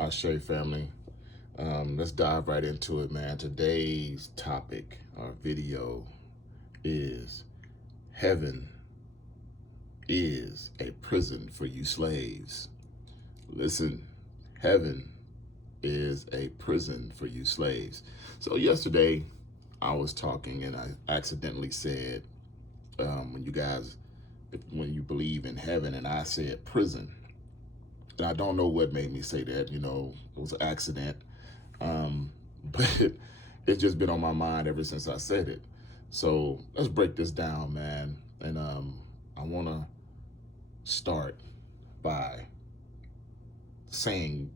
Ashe family. Let's dive right into it, man. Today's topic, our video, is heaven is a prison for you slaves. Listen, heaven is a prison for you slaves. So yesterday I was talking and I accidentally said, when you believe in heaven, and I said prison. And I don't know what made me say that, it was an accident. Um, but it's just been on my mind ever since I said it. So let's break this down, man. And I want to start by saying,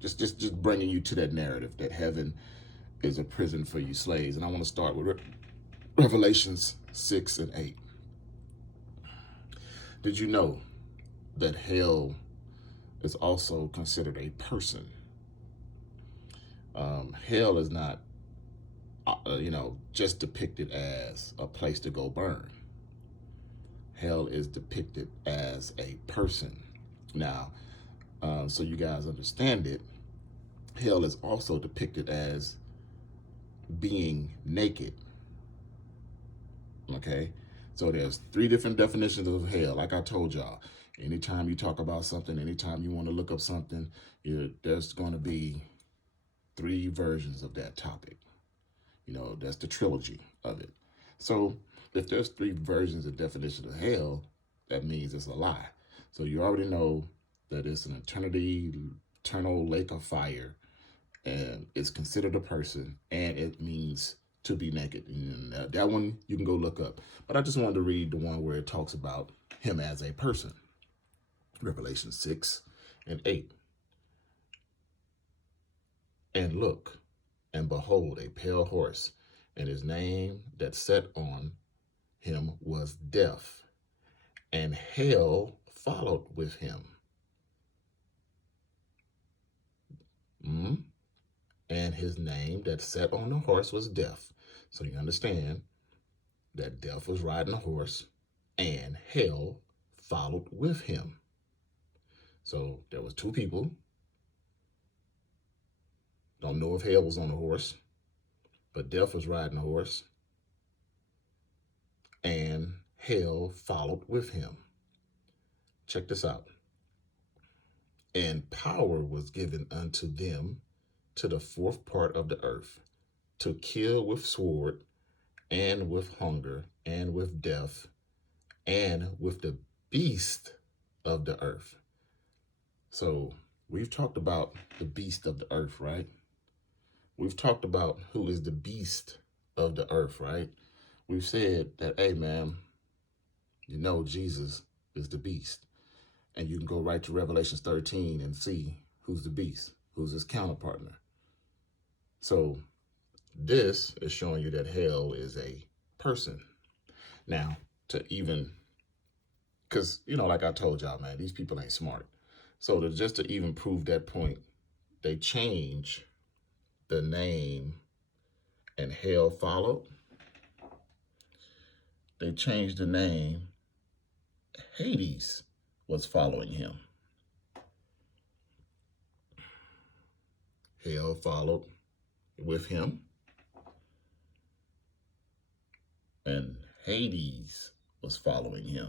just bringing you to that narrative that heaven is a prison for you slaves. And I want to start with Revelations 6 and 8. Did you know that hell is also considered a person? Hell is not just depicted as a place to go burn. Hell is depicted as a person. Now, so you guys understand it, hell is also depicted as being naked. Okay? So there's three different definitions of hell. Like I told y'all, anytime you talk about something, anytime you want to look up something, there's going to be three versions of that topic. That's the trilogy of it. So if there's three versions of definition of hell, that means it's a lie. So you already know that it's an eternal lake of fire, and it's considered a person, and it means to be naked. And that one you can go look up. But I just wanted to read the one where it talks about him as a person. Revelation 6 and 8. And look, and behold, a pale horse, and his name that sat on him was Death, and hell followed with him. And his name that sat on the horse was Death. So you understand that Death was riding a horse, and hell followed with him. So there was two people. Don't know if hell was on a horse, but Death was riding a horse, and hell followed with him. Check this out. And power was given unto them to the fourth part of the earth, to kill with sword, and with hunger, and with death, and with the beast of the earth. So we've talked about the beast of the earth, right? We've talked about who is the beast of the earth, right? We've said that, hey, man, Jesus is the beast. And you can go right to Revelation 13 and see who's the beast, who's his counterpartner. So this is showing you that hell is a person. Now, because, like I told y'all, man, these people ain't smart. So just to even prove that point, they change the name, and hell followed. They changed the name. Hades was following him. Hell followed with him. And Hades was following him.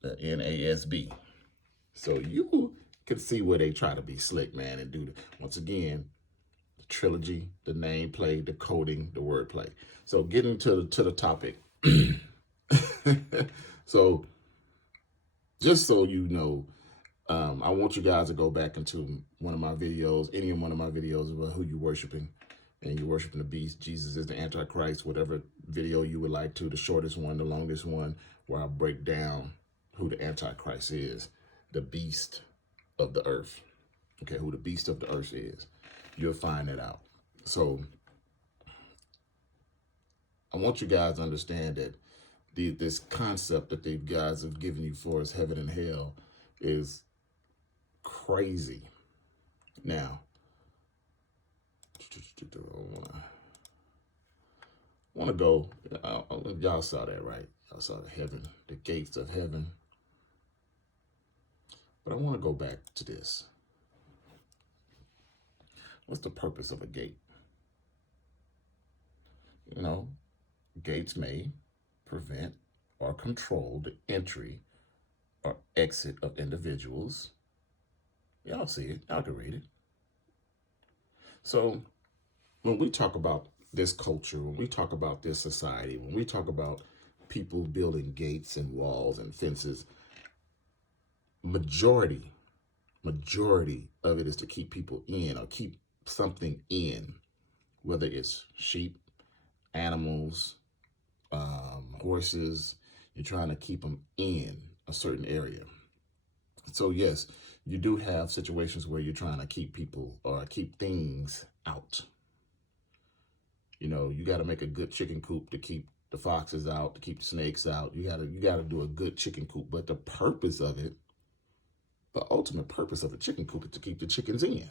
The NASB. So you can see where they try to be slick, man, and do once again, the trilogy, the name play, the coding, the wordplay. So getting to the topic. So just so you know, I want you guys to go back into one of my videos, any one of my videos about who you're worshiping, and you're worshiping the beast. Jesus is the Antichrist, whatever video you would like to, the shortest one, the longest one, where I break down who the Antichrist is, the beast of the earth. Okay, who the beast of the earth is. You'll find that out. So I want you guys to understand that this concept that these guys have given you for as heaven and hell is crazy. Now, I want to go, y'all saw that, right? Y'all saw the heaven, the gates of heaven. But I want to go back to this. What's the purpose of a gate? You know, gates may prevent or control the entry or exit of individuals. Y'all see it, y'all can read it. So when we talk about this culture, when we talk about this society, when we talk about people building gates and walls and fences, majority of it is to keep people in or keep something in, whether it's sheep, animals, horses. You're trying to keep them in a certain area. So yes, you do have situations where you're trying to keep people or keep things out. You know, you got to make a good chicken coop to keep the foxes out, to keep the snakes out. You got to do a good chicken coop. But the purpose of it, the ultimate purpose of a chicken coop is to keep the chickens in.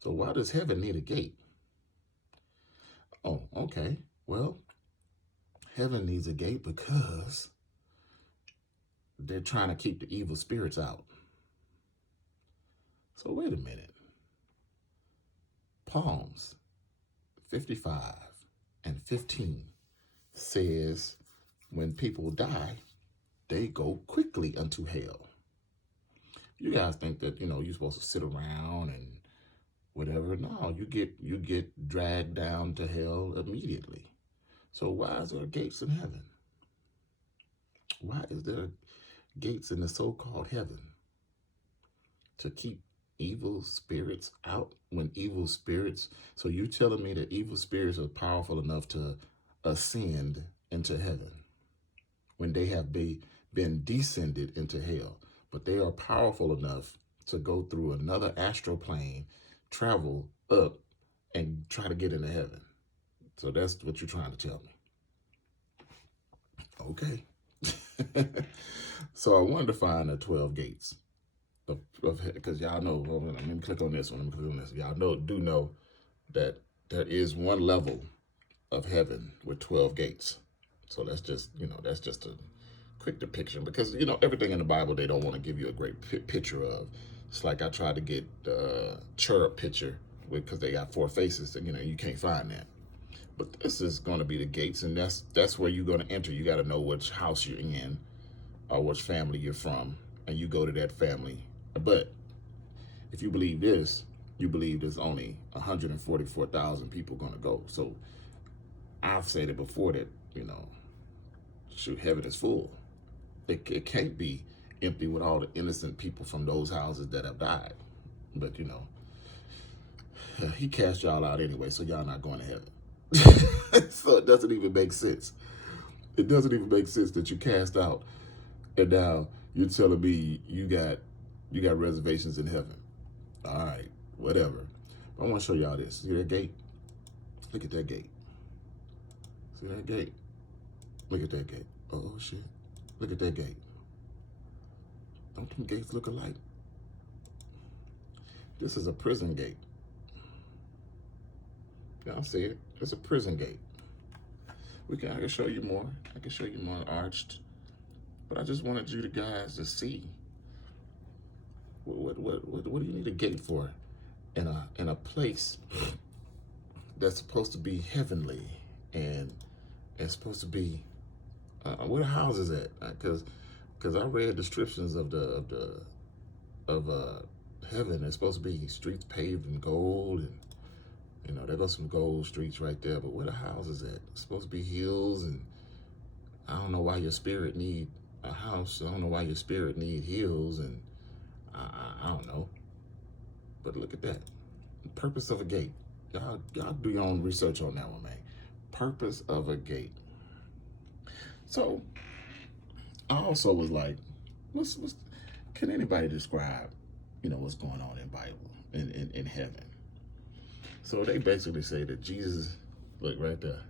So why does heaven need a gate? Oh, okay. Well, heaven needs a gate because they're trying to keep the evil spirits out. So wait a minute. Psalms 55 and 15 says when people die, they go quickly unto hell. You guys think that, you're supposed to sit around and whatever. No, you get dragged down to hell immediately. So why is there gates in heaven? Why is there gates in the so-called heaven? To keep evil spirits out. When evil spirits, so you telling me that evil spirits are powerful enough to ascend into heaven when they have been descended into hell, but they are powerful enough to go through another astral plane, travel up, and try to get into heaven. So that's what you're trying to tell me. Okay. So I wanted to find the 12 gates because y'all know, let me click on this one. Let me click on this. Y'all do know that there is one level of heaven with 12 gates. So that's just a quick depiction because, everything in the Bible, they don't want to give you a great picture of. It's like I tried to get the cherub picture because they got 4 faces and, you can't find that. But this is going to be the gates, and that's where you're going to enter. You got to know which house you're in or which family you're from, and you go to that family. But if you believe this, you believe there's only 144,000 people going to go. So I've said it before that, shoot, heaven is full. It can't be empty with all the innocent people from those houses that have died. But, he cast y'all out anyway, so y'all not going to heaven. So it doesn't even make sense. It doesn't even make sense that you cast out, and now you're telling me you got reservations in heaven. All right, whatever. But I want to show y'all this. See that gate? Look at that gate. See that gate? Look at that gate. Oh, shit. Look at that gate. Don't them gates look alike? This is a prison gate. Y'all see it? It's a prison gate. I can show you more. I can show you more arched. But I just wanted you guys to see. What do you need a gate for? In a place that's supposed to be heavenly and it's supposed to be where the houses at? Because I read descriptions of heaven. It's supposed to be streets paved in gold, and there goes some gold streets right there. But where the houses at? It's supposed to be hills, and I don't know why your spirit need a house. I don't know why your spirit need hills, and I don't know. But look at that. The purpose of a gate. Y'all do your own research on that one, man. Purpose of a gate. So I also was like, can anybody describe, what's going on in Bible in heaven? So they basically say that Jesus, look right there.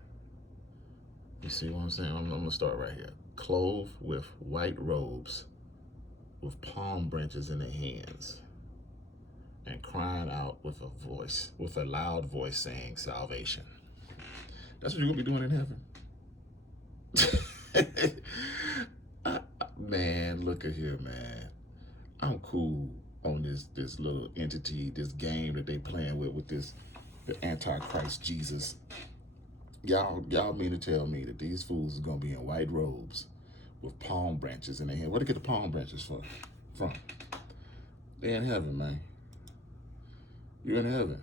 You see what I'm saying? I'm gonna start right here. Clothed with white robes, with palm branches in their hands, and crying out with a loud voice saying salvation. That's what you're gonna be doing in heaven. Man, look at here, man. I'm cool on this little entity, this game that they playing with this the Antichrist Jesus. Y'all mean to tell me that these fools is gonna be in white robes with palm branches in their hand? Where they get the palm branches from? They in heaven, man. You're in heaven.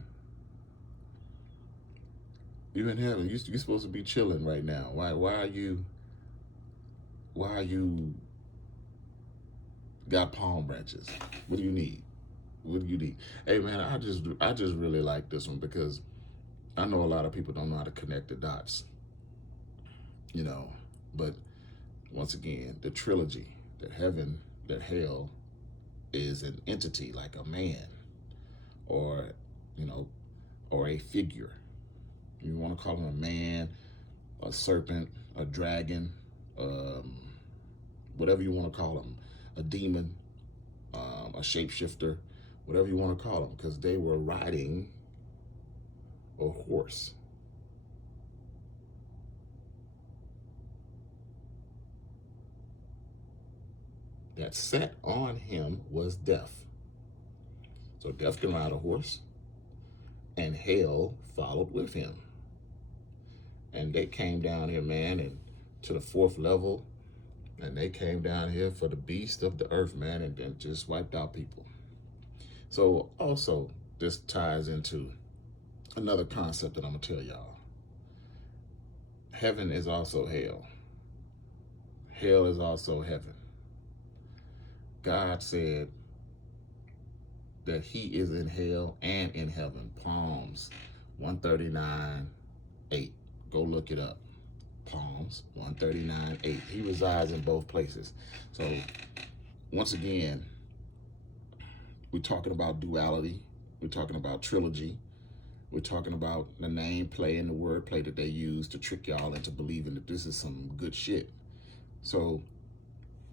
You're in heaven. You're supposed to be chilling right now. Why are you got palm branches? What do you need? What do you need? Hey man, I just really like this one because I know a lot of people don't know how to connect the dots, you know. But once again, the trilogy, that heaven, that hell is an entity like a man or, you know, or a figure. You want to call him a man, a serpent, a dragon, um, whatever you want to call him, a demon, a shapeshifter, whatever you want to call them, because they were riding a horse. That sat on him was death. So death can ride a horse, and hell followed with him. And they came down here, man, and to the fourth level, and they came down here for the beast of the earth, man, and then just wiped out people. So also, this ties into another concept that I'm gonna tell y'all. Heaven is also hell. Hell is also heaven. God said that he is in hell and in heaven. Psalms 139:8. Go look it up. Psalms 139:8. He resides in both places. So once again, we're talking about duality. We're talking about trilogy. We're talking about the name play and the word play that they use to trick y'all into believing that this is some good shit. So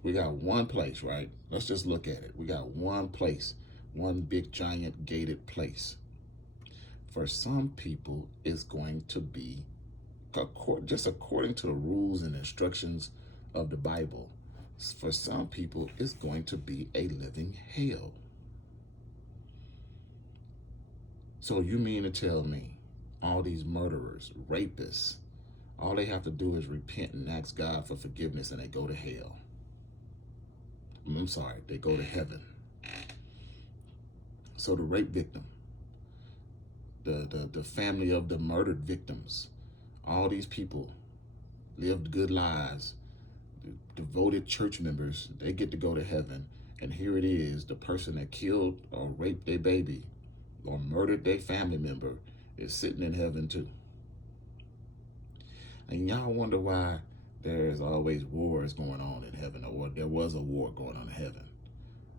we got one place, right? Let's just look at it. We got one place, one big giant gated place. For some people, it's going to be, just according to the rules and instructions of the Bible, for some people, it's going to be a living hell. So you mean to tell me all these murderers, rapists, all they have to do is repent and ask God for forgiveness and they go to hell? I'm sorry, they go to heaven. So the rape victim, the family of the murdered victims, all these people lived good lives, devoted church members, they get to go to heaven. And here it is, the person that killed or raped their baby or murdered their family member is sitting in heaven too. And y'all wonder why there's always wars going on in heaven, or there was a war going on in heaven.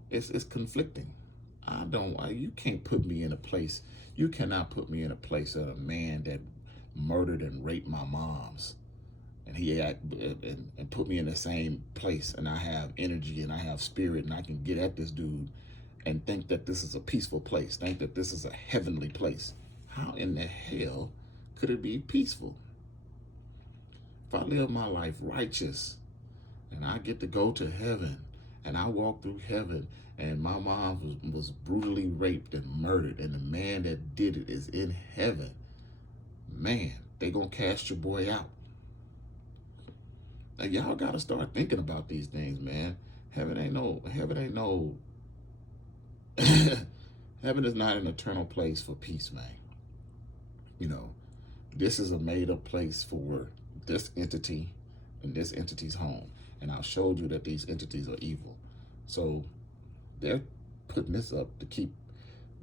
It's conflicting. You can't put me in a place, you cannot put me in a place of a man that murdered and raped my moms, and and put me in the same place, and I have energy and I have spirit and I can get at this dude and think that this is a peaceful place, think that this is a heavenly place. How in the hell could it be peaceful? If I live my life righteous and I get to go to heaven and I walk through heaven and my mom was brutally raped and murdered and the man that did it is in heaven, man, they gonna cast your boy out. Like, y'all gotta start thinking about these things, man. Heaven ain't no heaven is not an eternal place for peace, man. You know, this is a made up place for this entity and this entity's home. And I showed you that these entities are evil. So they're putting this up to keep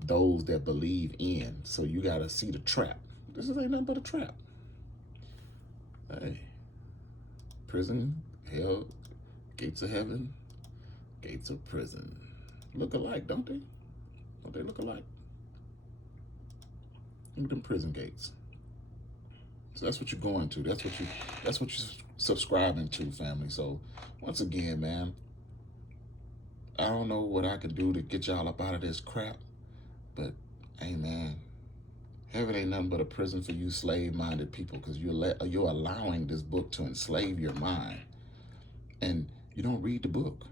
those that believe in. So you got to see the trap. This ain't nothing but a trap. Hey, prison, hell, gates of heaven, gates of prison. Look alike, don't they? Don't they look alike? Look at them prison gates. So that's what you're going to. That's what you're subscribing to, family. So once again, man, I don't know what I can do to get y'all up out of this crap, but hey, man, heaven ain't nothing but a prison for you slave-minded people, because you're allowing this book to enslave your mind, and you don't read the book.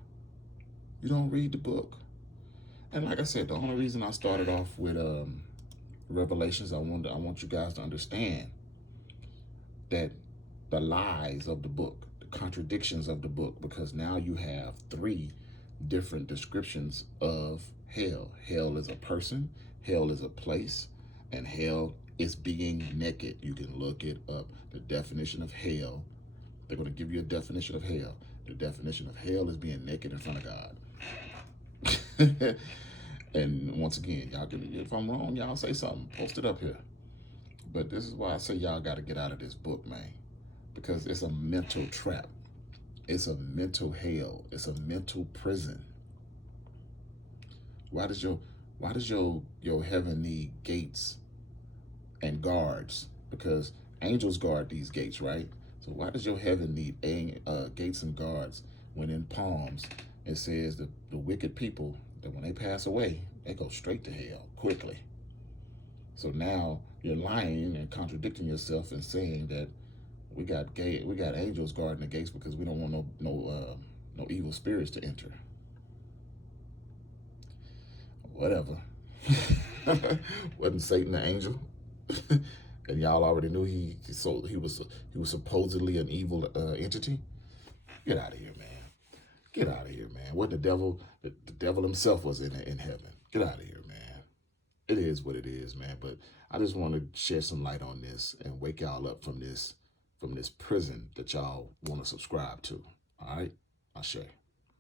You don't read the book. And like I said, the only reason I started off with Revelations, I want you guys to understand that the lies of the book, the contradictions of the book, because now you have three different descriptions of hell. Hell is a person, hell is a place, and hell is being naked. You can look it up. The definition of hell, they're going to give you a definition of hell. The definition of hell is being naked in front of God. And once again, y'all can, if I'm wrong, y'all say something. Post it up here. But this is why I say y'all got to get out of this book, man, because it's a mental trap. It's a mental hell. It's a mental prison. Why does your heaven need gates and guards? Because angels guard these gates, right? So why does your heaven need gates and guards when in Psalms it says that the wicked people, that when they pass away, they go straight to hell quickly? So now you're lying and contradicting yourself and saying that we got angels guarding the gates because we don't want no evil spirits to enter. Whatever. Wasn't Satan an angel? And y'all already knew he was supposedly an evil entity. Get out of here, man. Get out of here, man. What the devil himself was in heaven. Get out of here, man. It is what it is, man. But I just want to shed some light on this and wake y'all up from this prison that y'all want to subscribe to. All right? Ashe.